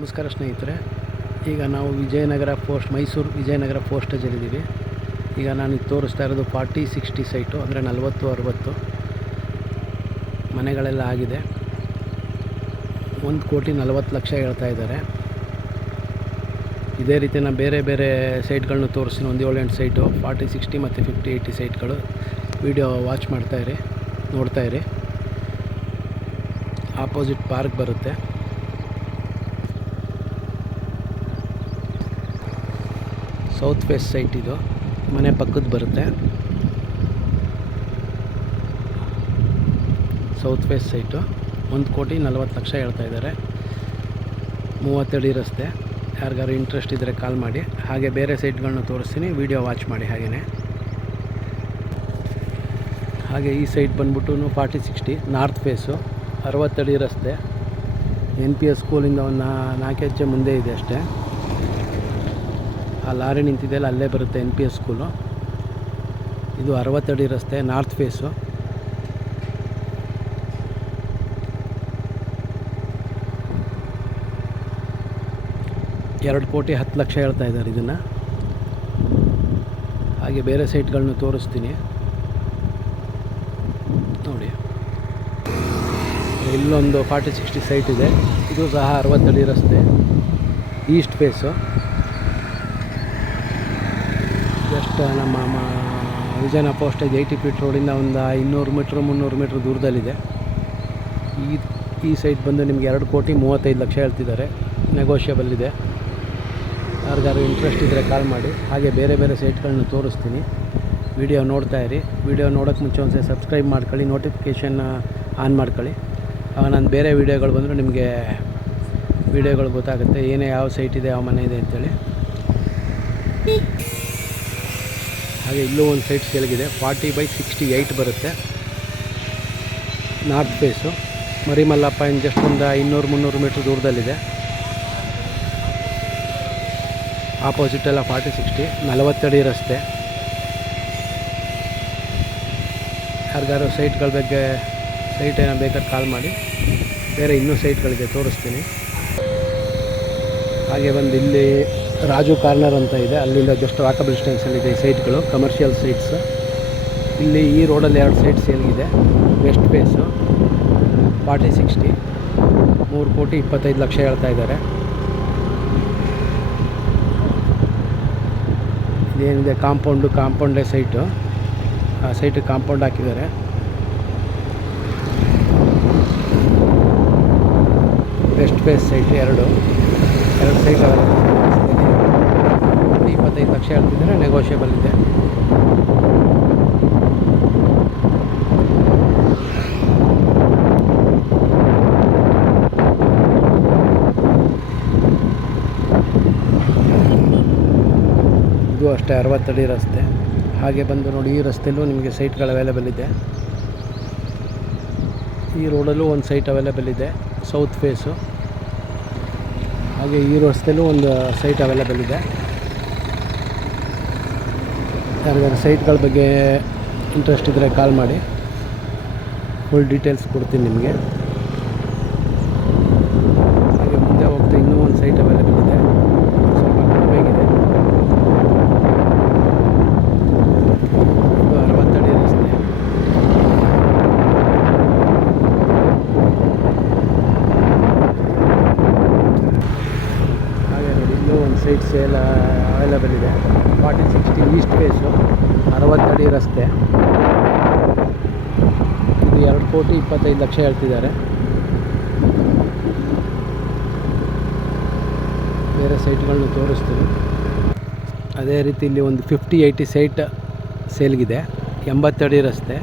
ನಮಸ್ಕಾರ ಸ್ನೇಹಿತರೆ, ಈಗ ನಾವು ವಿಜಯನಗರ ಪೋಸ್ಟ್ ಮೈಸೂರು ವಿಜಯನಗರ ಪೋಸ್ಟೇಜಲ್ಲಿದ್ದೀವಿ. ಈಗ ನಾನು ತೋರಿಸ್ತಾ ಇರೋದು 40-60 ಸೈಟು, ಅಂದರೆ 40-60 ಮನೆಗಳೆಲ್ಲ ಆಗಿದೆ. 1,40,00,000 ಹೇಳ್ತಾ ಇದ್ದಾರೆ. ಇದೇ ರೀತಿ ನಾನು ಬೇರೆ ಬೇರೆ ಸೈಟ್ಗಳನ್ನ ತೋರಿಸ್ತೀನಿ. 7-8 ಸೈಟು 40-60 ಮತ್ತು 50-80 ಸೈಟ್ಗಳು. ವಿಡಿಯೋ ವಾಚ್ ಮಾಡ್ತಾಯಿರಿ, ನೋಡ್ತಾಯಿರಿ. ಆಪೋಸಿಟ್ ಪಾರ್ಕ್ ಬರುತ್ತೆ. ಸೌತ್ ಫೇಸ್ ಸೈಟ್ ಇದು, ಮನೆ ಪಕ್ಕದ ಬರುತ್ತೆ. ಸೌತ್ ಫೇಸ್ ಸೈಟು 1,40,00,000 ಹೇಳ್ತಾ ಇದ್ದಾರೆ. 30 ಅಡಿ ರಸ್ತೆ. ಯಾರಿಗಾರು ಇಂಟ್ರೆಸ್ಟ್ ಇದ್ದರೆ ಕಾಲ್ ಮಾಡಿ. ಹಾಗೆ ಬೇರೆ ಸೈಟ್ಗಳನ್ನ ತೋರಿಸ್ತೀನಿ, ವಿಡಿಯೋ ವಾಚ್ ಮಾಡಿ. ಹಾಗೆ ಈ ಸೈಟ್ ಬಂದ್ಬಿಟ್ಟು 40-60 ನಾರ್ತ್ ಫೇಸು, 60 ಅಡಿ ರಸ್ತೆ. NPS ಸ್ಕೂಲಿಂದ ಒಂದು 4 ಹೆಜ್ಜೆ ಮುಂದೆ ಇದೆ ಅಷ್ಟೇ. ಆ ಲಾರಿ ನಿಂತಿದೆಯಲ್ಲ, ಅಲ್ಲೇ ಬರುತ್ತೆ NPS ಸ್ಕೂಲು. ಇದು 60 ಅಡಿ ರಸ್ತೆ, ನಾರ್ತ್ ಫೇಸು. $2,10,00,000 ಹೇಳ್ತಾ ಇದ್ದಾರೆ ಇದನ್ನು. ಹಾಗೆ ಬೇರೆ ಸೈಟ್ಗಳನ್ನ ತೋರಿಸ್ತೀನಿ ನೋಡಿ. ಇಲ್ಲೊಂದು 40-60 ಸೈಟ್ ಇದೆ. ಇದು ಸಹ 60 ಅಡಿ ರಸ್ತೆ, ಈಸ್ಟ್ ಫೇಸು. ಜಸ್ಟ್ ನಮ್ಮ ವಿಜಯನಗರ ಪೋಸ್ಟೇಜ್ 80 ಫೀಟ್ ರೋಡಿಂದ ಒಂದು 200 ಮೀಟ್ರ್ 300 ಮೀಟ್ರ್ ದೂರದಲ್ಲಿದೆ. ಈ ಸೈಟ್ ಬಂದು ನಿಮಗೆ 2,35,00,000 ಹೇಳ್ತಿದ್ದಾರೆ. ನೆಗೋಷಿಯಬಲ್ ಇದೆ. ಯಾರಿಗಾರು ಇಂಟ್ರೆಸ್ಟ್ ಇದ್ದರೆ ಕಾಲ್ ಮಾಡಿ. ಹಾಗೆ ಬೇರೆ ಬೇರೆ ಸೈಟ್ಗಳನ್ನ ತೋರಿಸ್ತೀನಿ, ವಿಡಿಯೋ ನೋಡ್ತಾಯಿರಿ. ವಿಡಿಯೋ ನೋಡೋಕ್ಕೆ ಮುಂಚೆ ಒಂದು ಸರಿ ಸಬ್ಸ್ಕ್ರೈಬ್ ಮಾಡ್ಕೊಳ್ಳಿ, ನೋಟಿಫಿಕೇಷನ್ ಆನ್ ಮಾಡ್ಕೊಳ್ಳಿ. ಆಗ ನಾನು ಬೇರೆ ವೀಡಿಯೋಗಳು ಬಂದರೂ ನಿಮಗೆ ವೀಡಿಯೋಗಳು ಗೊತ್ತಾಗುತ್ತೆ, ಏನೇ ಯಾವ ಸೈಟ್ ಇದೆ, ಯಾವ ಮನೆ ಇದೆ ಅಂತೇಳಿ. ಹಾಗೆ ಇಲ್ಲೂ ಒಂದು ಸೈಟ್ ಸೇಲ್ಗಿದೆ. 40/68 ಬರುತ್ತೆ, ನಾರ್ತ್ ಫೇಸು. ಮರಿಮಲ್ಲಪ್ಪ ಜಸ್ಟ್ ಒಂದು 200-300 ಮೀಟ್ರ್ ದೂರದಲ್ಲಿದೆ. ಆಪೋಸಿಟ್ ಎಲ್ಲ 40-60 40 ಅಡಿ ರಸ್ತೆ. ಯಾರಿಗಾರು ಸೈಟ್ಗಳ ಬಗ್ಗೆ ಸೈಟ್ ಏನೋ ಬೇಕಾದ್ರೆ ಕಾಲ್ ಮಾಡಿ. ಬೇರೆ ಇನ್ನೂ ಸೈಟ್ಗಳಿದೆ, ತೋರಿಸ್ತೀನಿ. ಹಾಗೆ ಬಂದು ಇಲ್ಲಿ ರಾಜು ಕಾರ್ನರ್ ಅಂತ ಇದೆ, ಅಲ್ಲಿಂದ ಜಸ್ಟ್ ವಾಕಬಲ್ ಡಿಸ್ಟೆನ್ಸಲ್ಲಿದೆ ಈ ಸೈಟ್ಗಳು, ಕಮರ್ಷಿಯಲ್ ಸೈಟ್ಸ್. ಇಲ್ಲಿ ಈ ರೋಡಲ್ಲಿ 2 ಸೈಟ್ ಸೇಲ್ಗಿದೆ. ವೆಸ್ಟ್ ಫೇಸು 40-60 3,25,00,000 ಹೇಳ್ತಾ ಇದ್ದಾರೆ. ಇದೇನಿದೆ ಕಾಂಪೌಂಡೇ ಸೈಟು. ಆ ಸೈಟಿಗೆ ಕಾಂಪೌಂಡ್ ಹಾಕಿದ್ದಾರೆ. ವೆಸ್ಟ್ ಫೇಸ್ ಸೈಟ್ 2 ಸೈಟ್ 25,00,000 ಹೇಳ್ತಿದ್ದಾರೆ. ನೆಗೋಷಿಯಬಲ್ ಇದೆ. ಇದು ಅಷ್ಟೇ 60 ಅಡಿ ರಸ್ತೆ. ಹಾಗೆ ಬಂದು ನೋಡಿ, ಈ ರಸ್ತೆಯಲ್ಲೂ ನಿಮಗೆ ಸೈಟ್ಗಳು ಅವೈಲೇಬಲ್ ಇದೆ. ಈ ರೋಡಲ್ಲೂ ಒಂದು ಸೈಟ್ ಅವೈಲೇಬಲ್ ಇದೆ, ಸೌತ್ ಫೇಸು. ಹಾಗೆ ಈ ರಸ್ತೆಯಲ್ಲೂ ಒಂದು ಸೈಟ್ ಅವೈಲೇಬಲ್ ಇದೆ. ಯಾರಿಗಾರು ಸೈಟ್ಗಳ ಬಗ್ಗೆ ಇಂಟ್ರೆಸ್ಟ್ ಇದ್ದರೆ ಕಾಲ್ ಮಾಡಿ, ಫುಲ್ ಡೀಟೇಲ್ಸ್ ಕೊಡ್ತೀನಿ ನಿಮಗೆ. ಹಾಗೆ ಮುಂದೆ ಹೋಗ್ತಾ ಇನ್ನೂ ಒಂದು ಸೈಟ್ ಅವೈಲೇಬಲ್ ಇದೆ, ಸ್ವಲ್ಪ ಕಡಿಮೆಗಿದೆ. ಇದು 60 ಅಡಿ ರಸ್ತೆ. ಹಾಗೆ ನೋಡಿ, ಇನ್ನೂ ಒಂದು ಸೈಟ್ ಸೇಲ್ ಅವೈಲೇಬಲ್ ಇದೆ. 40-60 ಈಸ್ಟ್ ಫೇಸು, 60 ಅಡಿ ರಸ್ತೆ. ಇದು 2,25,00,000 ಹೇಳ್ತಿದ್ದಾರೆ. ಬೇರೆ ಸೈಟ್ಗಳನ್ನ ತೋರಿಸ್ತೀನಿ. ಅದೇ ರೀತಿ ಇಲ್ಲಿ ಒಂದು 50-80 ಸೈಟ್ ಸೇಲ್ಗಿದೆ. 80 ಅಡಿ ರಸ್ತೆ.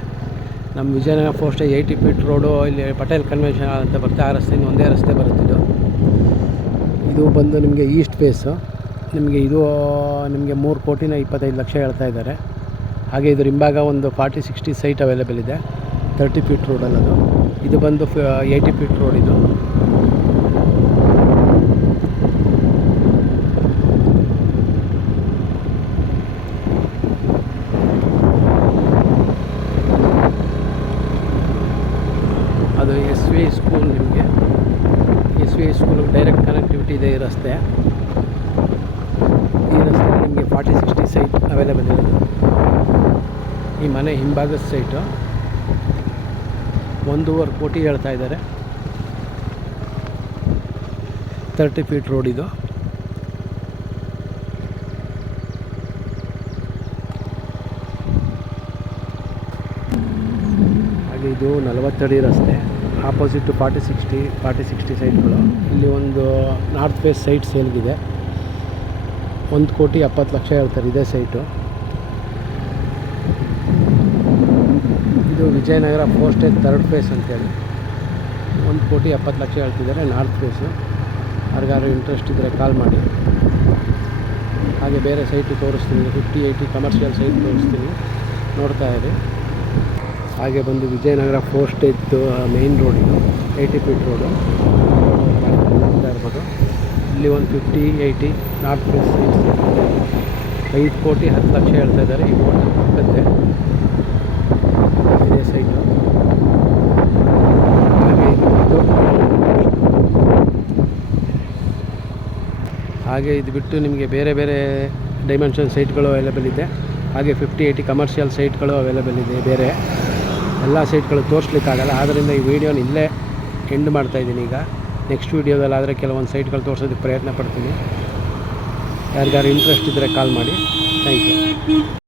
ನಮ್ಮ ವಿಜಯನಗರ ಪೋಸ್ಟೇಜ್ 80 ಫೀಟ್ ರೋಡು, ಇಲ್ಲಿ ಪಟೇಲ್ ಕನ್ವೆನ್ಷನ್ ಅಂತ ಬರುತ್ತೆ. ಆ ರಸ್ತೆಯಿಂದ ಒಂದೇ ರಸ್ತೆ ಬರುತ್ತಿದ್ದು. ಇದು ಬಂದು ನಿಮಗೆ ಈಸ್ಟ್ ಫೇಸು. ನಿಮಗೆ 3,25,00,000 ಹೇಳ್ತಾ ಇದ್ದಾರೆ. ಹಾಗೆ ಇದ್ರ ಹಿಂಭಾಗ ಒಂದು 40-60 ಸೈಟ್ ಅವೈಲೇಬಲ್ ಇದೆ, 30 ಫೀಟ್ ರೋಡಲ್ಲಿ. ಇದು ಬಂದು 80 ಫೀಟ್ ರೋಡ್. ಇದು ಅದು SVI ಸ್ಕೂಲ್. ನಿಮಗೆ SVI ಸ್ಕೂಲಿಗೆ ಡೈರೆಕ್ಟ್ ಕನೆಕ್ಟಿವಿಟಿ ಇದೆ ಈ ರಸ್ತೆ. ಈ ರಸ್ತೆಯಲ್ಲಿ ನಿಮಗೆ 40-60 ಸೈಟ್ ಅವೈಲೇಬಲ್ ಇದೆ. ಈ ಮನೆ ಹಿಂಭಾಗದ ಸೈಟು 1.5 ಕೋಟಿ ಹೇಳ್ತಾ ಇದ್ದಾರೆ. 30 ಫೀಟ್ ರೋಡ್ ಇದು. ಹಾಗೆ ಇದು 40 ಅಡಿ ರಸ್ತೆ. ಆಪೋಸಿಟ್ 40-60 ಸೈಟ್ಗಳು. ಇಲ್ಲಿ ಒಂದು ನಾರ್ತ್ ಫೇಸ್ ಸೈಟ್ ಸೇಲ್ಗಿದೆ. 1,70,00,000 ಹೇಳ್ತಾರೆ ಇದೇ ಸೈಟು. ಇದು ವಿಜಯನಗರ ಪೋಸ್ಟೇಜ್ 3rd ಫೇಸ್ ಅಂತೇಳಿ 1,70,00,000 ಹೇಳ್ತಿದ್ದಾರೆ ನಾರ್ತ್ ಫೇಸು. ಯಾರಿಗಾರು ಇಂಟ್ರೆಸ್ಟ್ ಇದ್ದರೆ ಕಾಲ್ ಮಾಡಿ. ಹಾಗೆ ಬೇರೆ ಸೈಟು ತೋರಿಸ್ತೀನಿ, 50-80 ಕಮರ್ಷಿಯಲ್ ಸೈಟ್ ತೋರಿಸ್ತೀನಿ, ನೋಡ್ತಾ ಇರಿ. ಹಾಗೆ ಬಂದು ವಿಜಯನಗರ ಪೋಸ್ಟೇಜ್ ಮೇಯ್ನ್ ರೋಡ್ ಇದು, 80 ಫೀಟ್ ರೋಡು ನೋಡ್ತಾ ಇರ್ಬೋದು. ಇಲ್ಲಿ ಒಂದು 50-80 ನಾರ್ತ್ ಫೇಸ್ ಸೈಟ್ಸ್ 5,10,00,000 ಹೇಳ್ತಾ ಇದ್ದಾರೆ. ಈ ರೋಡ್ ಪಕ್ಕದ್ದೇ ಇದೇ ಸೈಟು. ಹಾಗೆ ಇದು ಬಿಟ್ಟು ನಿಮಗೆ ಬೇರೆ ಬೇರೆ ಡೈಮೆನ್ಷನ್ ಸೈಟ್ಗಳು ಅವೈಲೇಬಲ್ ಇದೆ. ಹಾಗೆ 50-80 ಕಮರ್ಷಿಯಲ್ ಸೈಟ್ಗಳು ಅವೈಲೇಬಲ್ ಇದೆ. ಬೇರೆ ಎಲ್ಲ ಸೈಟ್ಗಳು ತೋರಿಸ್ಲಿಕ್ಕಾಗಲ್ಲ, ಆದ್ದರಿಂದ ಈ ವಿಡಿಯೋನ ಇಲ್ಲೇ ಎಂಡ್ ಮಾಡ್ತಾಯಿದ್ದೀನಿ. ಈಗ ನೆಕ್ಸ್ಟ್ ವೀಡಿಯೋದಲ್ಲಾದರೆ ಕೆಲವೊಂದು ಸೈಟ್ಗಳು ತೋರಿಸೋದಕ್ಕೆ ಪ್ರಯತ್ನ ಪಡ್ತೀನಿ. ಯಾರಿಗಾರು ಇಂಟ್ರೆಸ್ಟ್ ಇದ್ದರೆ ಕಾಲ್ ಮಾಡಿ. Thank you.